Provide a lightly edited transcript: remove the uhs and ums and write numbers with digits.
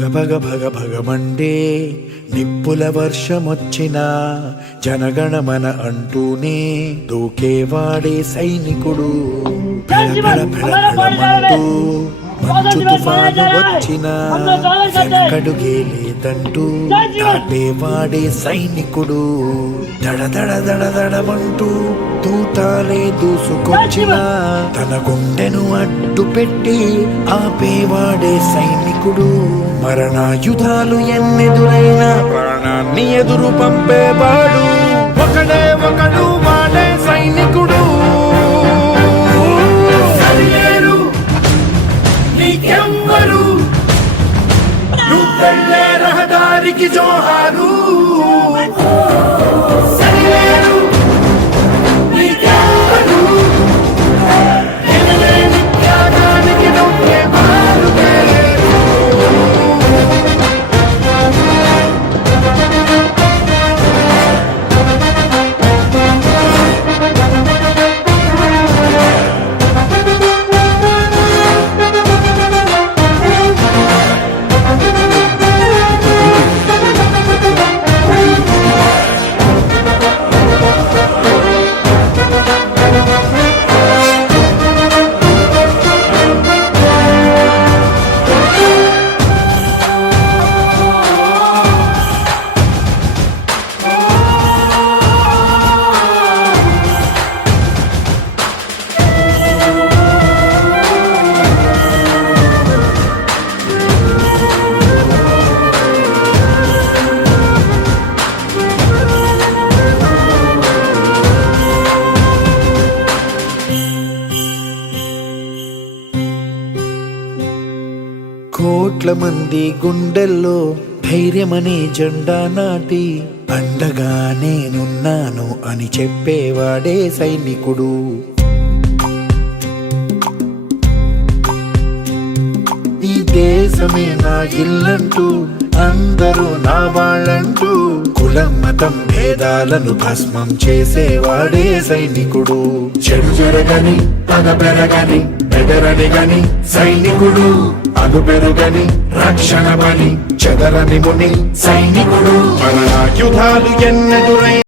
భగ భగ భగ భగమండే నిప్పుల వర్షమొచ్చినా జనగణమన అంటూనే దూకేవాడే సైనికుడు. పెళపెళపెళమంటూ మంచు తుఫాను వచ్చినా వెనకడుగే లేదంటూ దాటేవాడే సైనికుడు. దడ దడ దడ దడమంటూ దూతాలే దూసుకొచ్చినా తన గుండెను అడ్డు పెట్టి ఆపేవాడే సైనికుడు. మరణాయుధాలు ఎన్నెదురైనా ప్రాణాన్ని ఎదురు పంపేవాడు ఒకడే ఒకడు, వాడే సైనికుడు. సరిలేరు నీకెవ్వరు, నువ్వెళ్ళే రహదారికి జోహారు. సరిలేరు నీకెవ్వరు, ఎనలేని త్యాగానికి నువ్వే మారుతేరు. కోట్ల మంది గుండెల్లో ధైర్యమనే జెండా నాటి అండగా నేనున్నాను అని చెప్పేవాడే సైనికుడు. ఈ దేశమే నా ఇల్లంటూ అందరూ నా వాళ్ళంటూ కులం మతం భేదాలను భస్మం చేసేవాడే సైనికుడు. చెడు జరగని పగ పెరగని బెదరని గని సైనికుడు. అను పెరుగని రక్షణ బలి చెదరని ముని సైనికుడు. మరణాయుధాలు ఎన్నెదురై